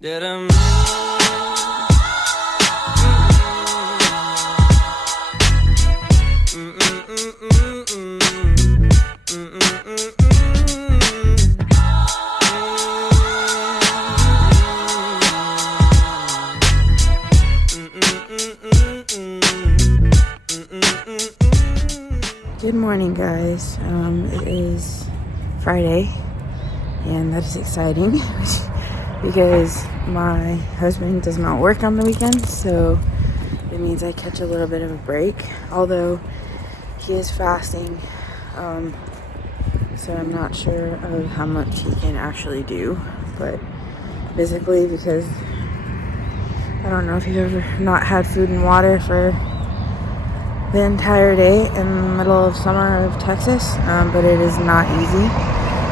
Good morning, guys. It is Friday, and that is exciting because my husband does not work on the weekends, so it means I catch a little bit of a break, although he is fasting, so I'm not sure of how much he can actually do, but physically, because I don't know if you've ever not had food and water for the entire day in the middle of summer of Texas, but it is not easy.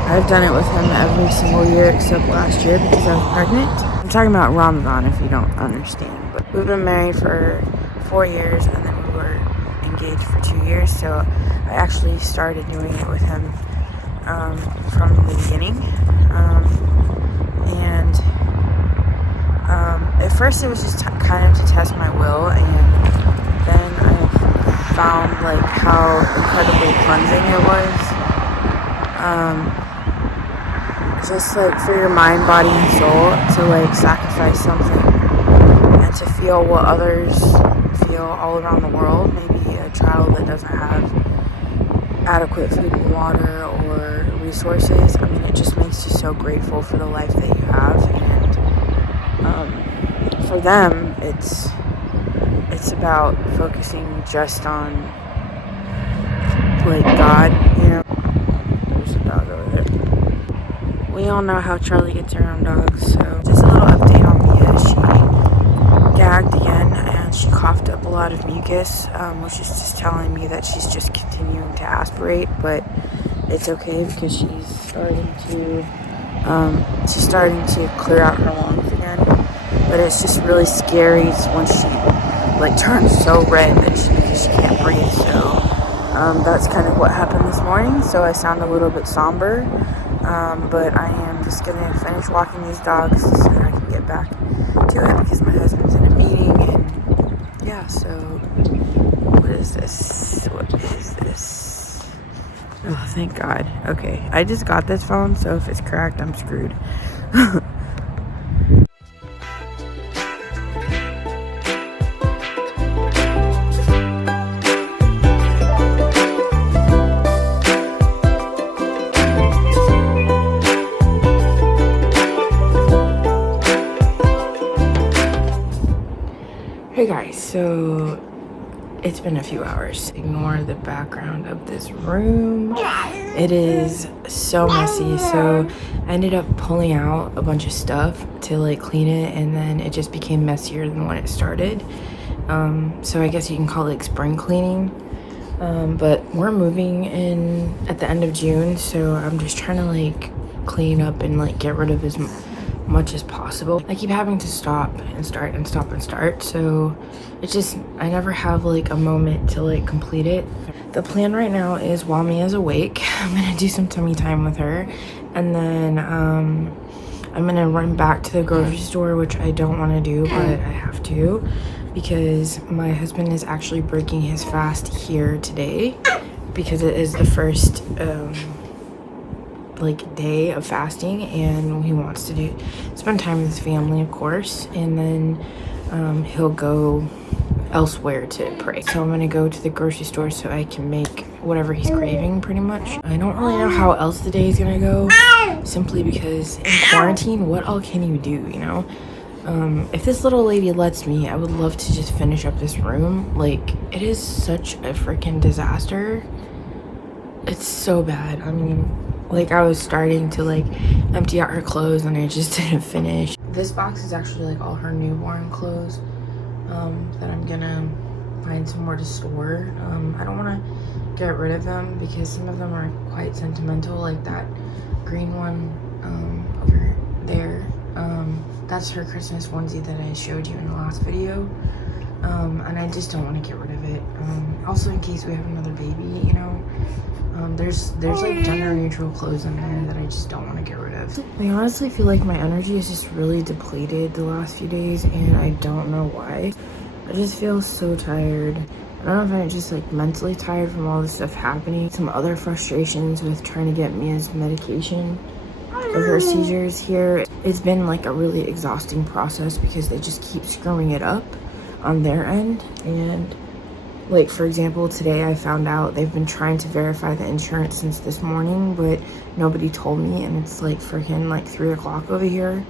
I've done it with him every single year except last year because I was pregnant. I'm talking about Ramadan if you don't understand, but we've been married for 4 years and then we were engaged for 2 years, so I actually started doing it with him from the beginning, and at first it was just kind of to test my will, and then I found like how incredibly cleansing it was, just like for your mind, body, and soul, to like sacrifice something and to feel what others feel all around the world. Maybe a child that doesn't have adequate food and water or resources. I mean, it just makes you so grateful for the life that you have, and for them it's about focusing just on like God, you know. There's a dog over there. We all know how Charlie gets around dogs, so just a little update on Mia. She gagged again and she coughed up a lot of mucus, which is just telling me that she's just continuing to aspirate, but it's okay because she's starting to clear out her lungs again. But it's just really scary when she like turns so red that she can't breathe. So that's kind of what happened this morning. So I sound a little bit somber, but I am just gonna finish walking these dogs so that I can get back to it because my husband's in a meeting. And yeah, so what is this? Oh, thank God. Okay, I just got this phone, so if it's cracked, I'm screwed. Hey guys, so it's been a few hours. Ignore the background of this room. It is so messy, so I ended up pulling out a bunch of stuff to like clean it, and then it just became messier than when it started. So I guess you can call it like spring cleaning. But we're moving in at the end of June, so I'm just trying to like clean up and like get rid of as much as possible. I keep having to stop and start and stop and start, so it's just I never have like a moment to like complete it. The plan right now is while Mia's awake, I'm gonna do some tummy time with her, and then I'm gonna run back to the grocery store, which I don't want to do, but I have to because my husband is actually breaking his fast here today because it is the first like day of fasting, and he wants to spend time with his family, of course, and then he'll go elsewhere to pray. So I'm gonna go to the grocery store so I can make whatever he's craving, pretty much. I don't really know how else the day is gonna go, simply because in quarantine, what all can you do, you know? If this little lady lets me, I would love to just finish up this room. Like, it is such a freaking disaster. It's so bad. I mean, like, I was starting to like empty out her clothes and I just didn't finish. This box is actually like all her newborn clothes that I'm gonna find somewhere to store. I don't want to get rid of them because some of them are quite sentimental, like that green one over there. That's her Christmas onesie that I showed you in the last video. And I just don't want to get rid of it. Also, in case we have another baby, you know, there's like gender neutral clothes in there that I just don't want to get rid of. I honestly feel like my energy is just really depleted the last few days, and I don't know why. I just feel so tired. I don't know if I'm just like mentally tired from all this stuff happening. Some other frustrations with trying to get Mia's medication for her seizures here. It's been like a really exhausting process because they just keep screwing it up on their end. And like, for example, today I found out they've been trying to verify the insurance since this morning, but nobody told me, and it's like freaking like 3 o'clock over here.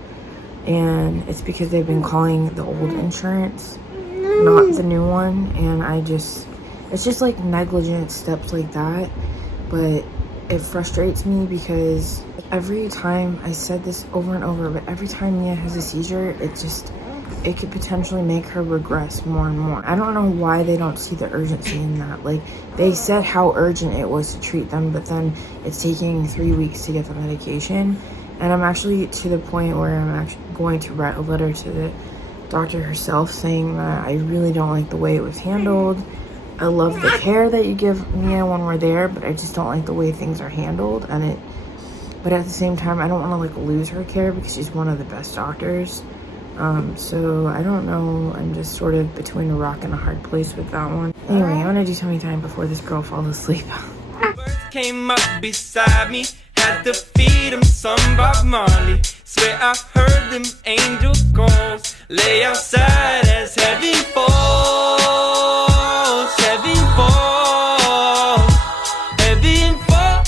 And it's because they've been calling the old insurance, not the new one. And it's just like negligent steps like that. But it frustrates me because every time, I said this over and over, but every time Mia has a seizure, it could potentially make her regress more and more. I don't know why they don't see the urgency in that. Like, they said how urgent it was to treat them, but then it's taking 3 weeks to get the medication. And I'm actually to the point where I'm actually going to write a letter to the doctor herself saying that I really don't like the way it was handled. I love the care that you give Mia when we're there, but I just don't like the way things are handled. But at the same time, I don't want to like lose her care because she's one of the best doctors. So I don't know. I'm just sort of between a rock and a hard place with that one. Anyway, I'm gonna do tummy time before this girl falls asleep. Birds came up beside me, had to feed them some Bob Marley. Swear I heard them angel calls, lay outside as heavy falls, heavy falls, heavy falls,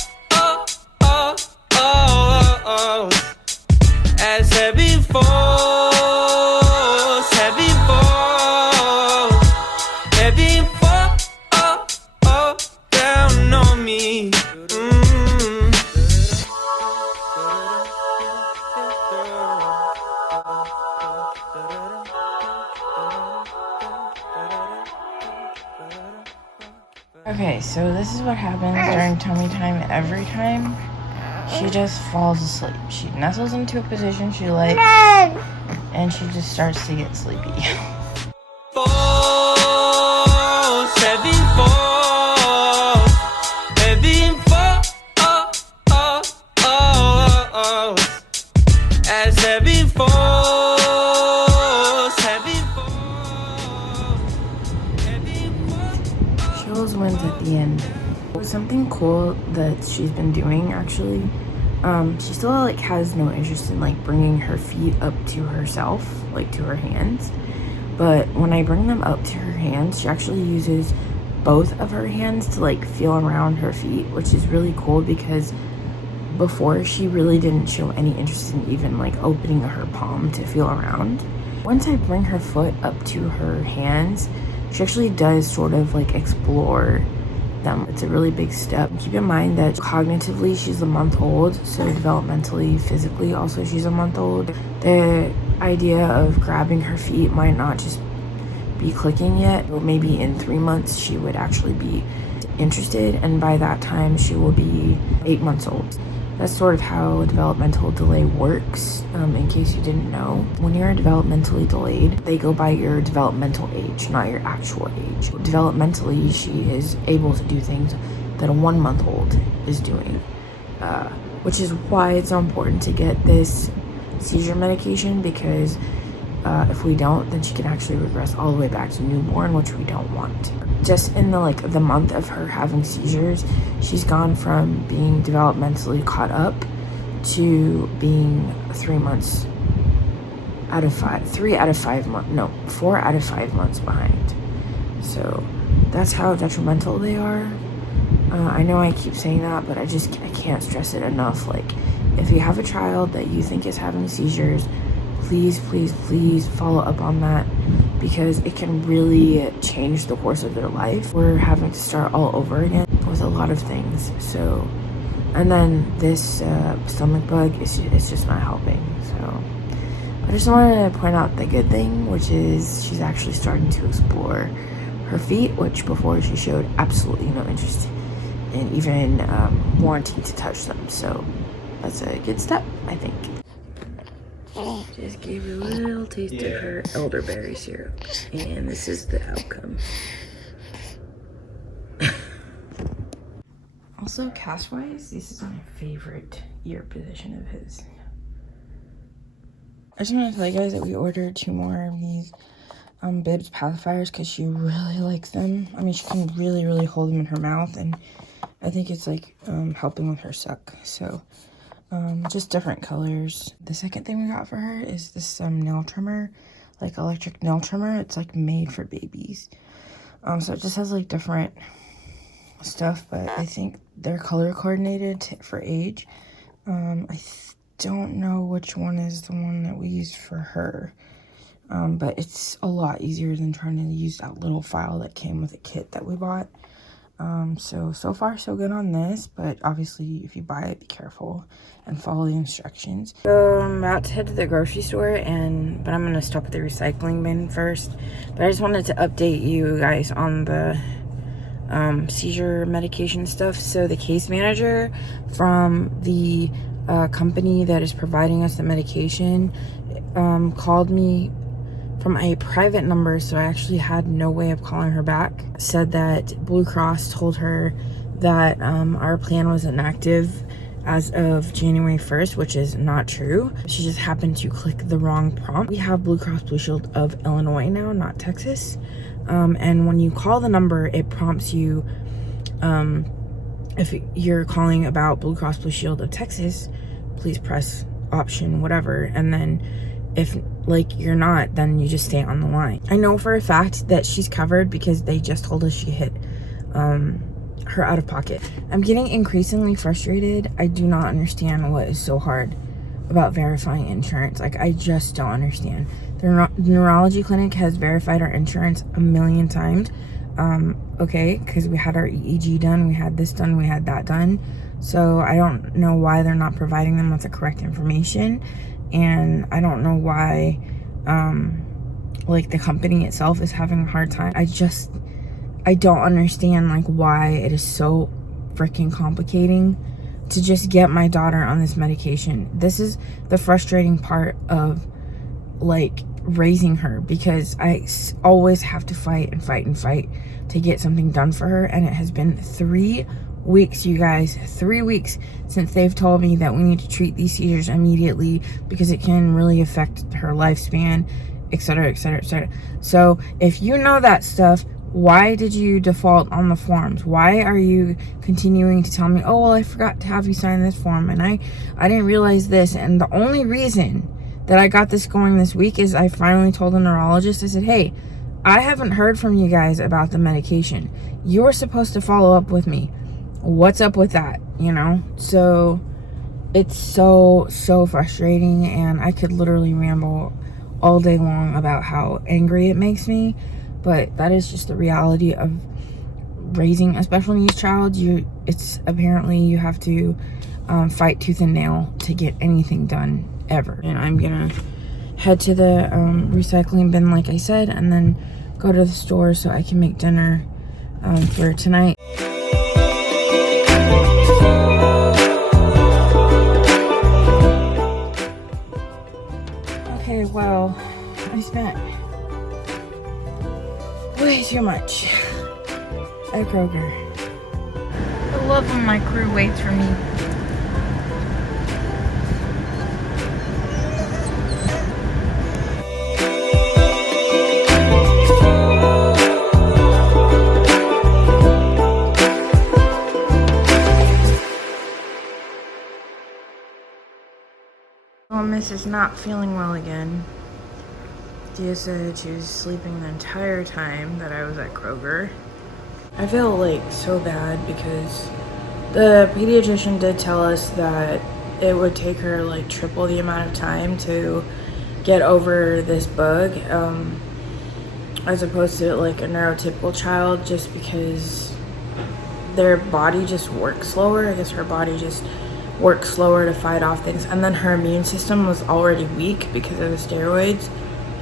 as heavy falls, heavy falls, heavy falls down on me. Okay, so this is what happens during tummy time every time. She just falls asleep. She nestles into a position she likes, and she just starts to get sleepy. Falls, heavy falls, heavy falls, as heavy falls, heavy falls, heavy falls. She always wins at the end. Something cool that she's been doing actually, she still like has no interest in like bringing her feet up to herself, like to her hands. But when I bring them up to her hands, she actually uses both of her hands to like feel around her feet, which is really cool because before she really didn't show any interest in even like opening her palm to feel around. Once I bring her foot up to her hands, she actually does sort of like explore them. It's a really big step. Keep in mind that cognitively she's a month old, so developmentally, physically also she's a month old. The idea of grabbing her feet might not just be clicking yet, but maybe in 3 months she would actually be interested, and by that time she will be 8 months old. That's sort of how a developmental delay works, in case you didn't know. When you're developmentally delayed, they go by your developmental age, not your actual age. Developmentally, she is able to do things that a 1 month old is doing, which is why it's so important to get this seizure medication, because if we don't, then she can actually regress all the way back to newborn, which we don't want. Just in the month of her having seizures, she's gone from being developmentally caught up to being 3 months out of 5, 4 out of 5 months behind. So that's how detrimental they are. I know I keep saying that, but I can't stress it enough. Like, if you have a child that you think is having seizures, please, please, please follow up on that, because it can really change the course of their life. We're having to start all over again with a lot of things. So, and then this stomach bug is just not helping. So I just wanted to point out the good thing, which is she's actually starting to explore her feet, which before she showed absolutely no interest in even wanting to touch them. So that's a good step, I think. Just gave her a little taste of her elderberry syrup, and this is the outcome. Also, cast-wise, this is my favorite ear position of his. I just want to tell you guys that we ordered 2 more of these Bibs pacifiers because she really likes them. I mean, she can really hold them in her mouth, and I think it's like helping with her suck. So just different colors. The second thing we got for her is this nail trimmer, like electric nail trimmer. It's like made for babies. So it just has like different stuff, but I think they're color coordinated for age. I don't know which one is the one that we used for her, but it's a lot easier than trying to use that little file that came with a kit that we bought. So far so good on this, but obviously if you buy it, be careful and follow the instructions. So I'm about to head to the grocery store, but I'm gonna stop at the recycling bin first. But I just wanted to update you guys on the seizure medication stuff. So the case manager from the company that is providing us the medication called me from a private number, so I actually had no way of calling her back. Said that Blue Cross told her that our plan was inactive as of January 1st, which is not true. She just happened to click the wrong prompt. We have Blue Cross Blue Shield of Illinois now, not Texas. And when you call the number, it prompts you, if you're calling about Blue Cross Blue Shield of Texas, please press option whatever, and then if like you're not, then you just stay on the line. I know for a fact that she's covered because they just told us she hit her out of pocket. I'm getting increasingly frustrated. I do not understand what is so hard about verifying insurance. Like, I just don't understand. The neurology clinic has verified our insurance a million times. Okay, because we had our EEG done, we had this done, we had that done. So I don't know why they're not providing them with the correct information. And I don't know why, like, the company itself is having a hard time. I don't understand, like, why it is so freaking complicating to just get my daughter on this medication. This is the frustrating part of, like, raising her, because I always have to fight to get something done for her. And it has been 3 weeks, you guys, 3 weeks since they've told me that we need to treat these seizures immediately because it can really affect her lifespan, etc., etc., etc. So if you know that stuff, why did you default on the forms? Why are you continuing to tell me, oh, well, I forgot to have you sign this form, and I didn't realize this? And the only reason that I got this going this week is I finally told the neurologist, I said, hey, I haven't heard from you guys about the medication. You're supposed to follow up with me. What's up with that, you know? So it's so frustrating, and I could literally ramble all day long about how angry it makes me, but that is just the reality of raising a special needs child. It's apparently you have to fight tooth and nail to get anything done ever. And I'm gonna head to the recycling bin, like I said, and then go to the store so I can make dinner for tonight. Okay, well, I spent way too much at Kroger. I love when my crew waits for me. Well, Miss is not feeling well again. Dia said she was sleeping the entire time that I was at Kroger. I feel like so bad because the pediatrician did tell us that it would take her like triple the amount of time to get over this bug, as opposed to like a neurotypical child, just because their body just works slower. I guess her body just works slower to fight off things, and then her immune system was already weak because of the steroids,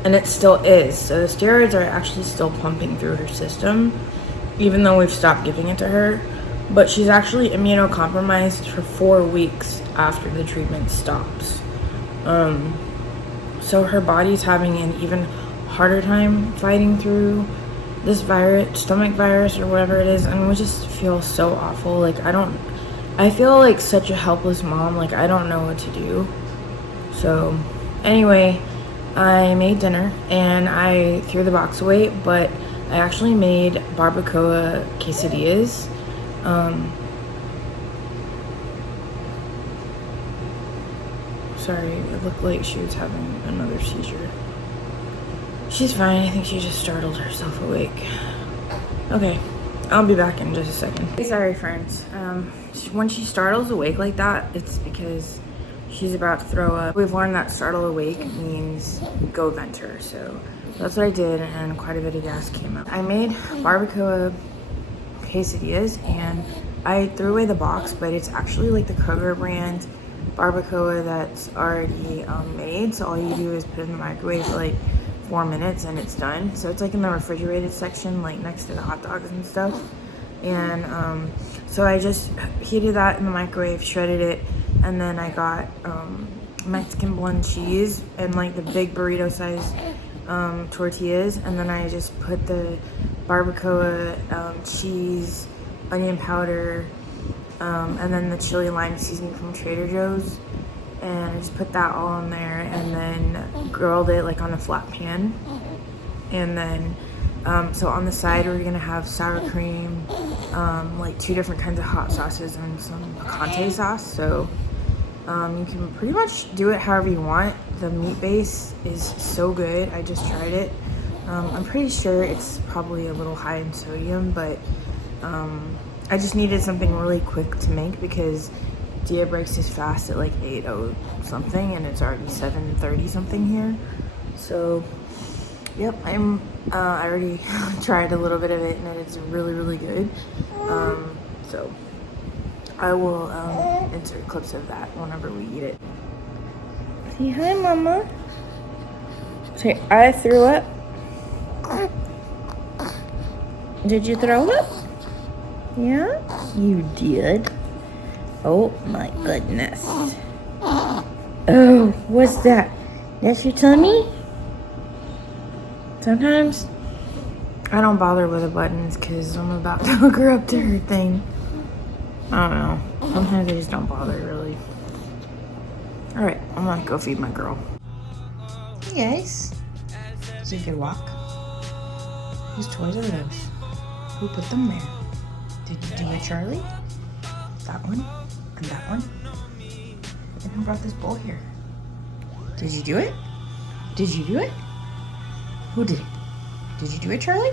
and it still is. So the steroids are actually still pumping through her system, even though we've stopped giving it to her. But she's actually immunocompromised for 4 weeks after the treatment stops. So her body's having an even harder time fighting through this virus, stomach virus or whatever it is, and we just feel so awful. Like I feel like such a helpless mom. Like I don't know what to do. So anyway, I made dinner and I threw the box away, but I actually made barbacoa quesadillas. Sorry, it looked like she was having another seizure. She's fine. I think she just startled herself awake. Okay, I'll be back in just a second. Sorry, friends. When she startles awake like that, it's because she's about to throw up. We've learned that startle awake means go vent her. So that's what I did, and quite a bit of gas came out. I made barbacoa quesadillas, and I threw away the box, but it's actually like the Kroger brand barbacoa that's already made. So all you do is put it in the microwave for like 4 minutes and it's done. So it's like in the refrigerated section, like next to the hot dogs and stuff. And so I just heated that in the microwave, shredded it, and then I got Mexican blend cheese and like the big burrito size tortillas, and then I just put the barbacoa, cheese, onion powder, and then the chili lime seasoning from Trader Joe's, and I just put that all in there and then grilled it like on a flat pan. And then so on the side we're gonna have sour cream, like 2 different kinds of hot sauces and some picante sauce. So you can pretty much do it however you want. The meat base is so good. I just tried it. I'm pretty sure it's probably a little high in sodium, but I just needed something really quick to make because Dia breaks his fast at like 8:00 something and it's already 7:30 something here. So yep, I already tried a little bit of it and it's really, really good. So I will insert clips of that whenever we eat it. Say hi, Mama. Say, I threw up. Did you throw up? Yeah, you did. Oh my goodness. Oh, what's that? That's your tummy? Sometimes I don't bother with the buttons because I'm about to hook her up to her thing. I don't know. Sometimes I just don't bother, really. Alright, I'm gonna go feed my girl. Hey guys. Is it a good walk? Whose toys are those? Who put them there? Did you do it, Charlie? That one? And that one? And who brought this bowl here? Did you do it? Did you do it? Who did it? Did you do it, Charlie?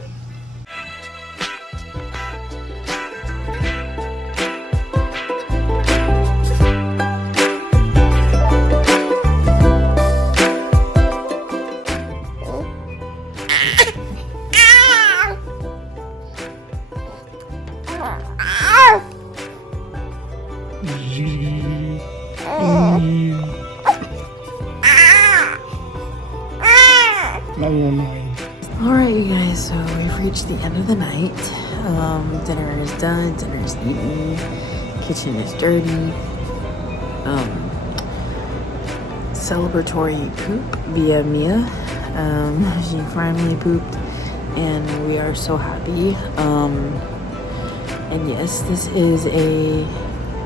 Alright, you guys, so we've reached the end of the night. Dinner is done, dinner is eaten, kitchen is dirty. Celebratory poop via Mia. She finally pooped and we are so happy. And yes, this is a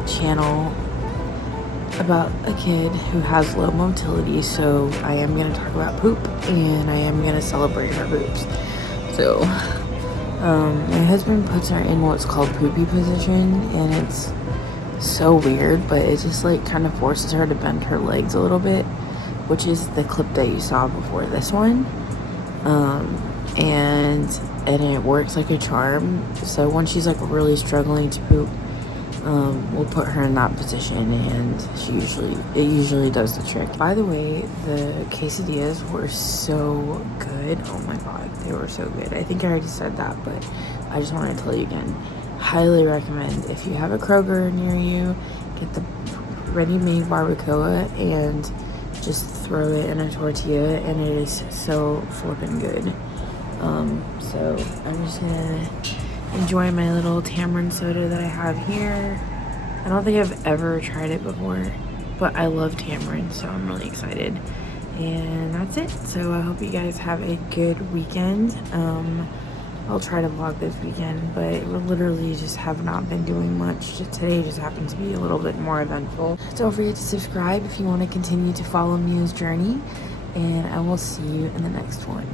channel about a kid who has low motility, so I am going to talk about poop and I am going to celebrate her poops. So my husband puts her in what's called poopy position, and it's so weird, but it just like kind of forces her to bend her legs a little bit, which is the clip that you saw before this one. And it works like a charm. So when she's like really struggling to poop, we'll put her in that position and it usually does the trick. By the way, the quesadillas were so good. Oh my god, they were so good. I think I already said that, but I just want to tell you again. Highly recommend, if you have a Kroger near you, get the ready-made barbacoa and just throw it in a tortilla, and it is so flippin' good. So I'm just gonna enjoy my little tamarind soda that I have here. I don't think I've ever tried it before, but I love tamarind, so I'm really excited. And that's it. So I hope you guys have a good weekend. I'll try to vlog this weekend, but we literally just have not been doing much. Today just happened to be a little bit more eventful. Don't forget to subscribe if you want to continue to follow Mia's journey, and I will see you in the next one.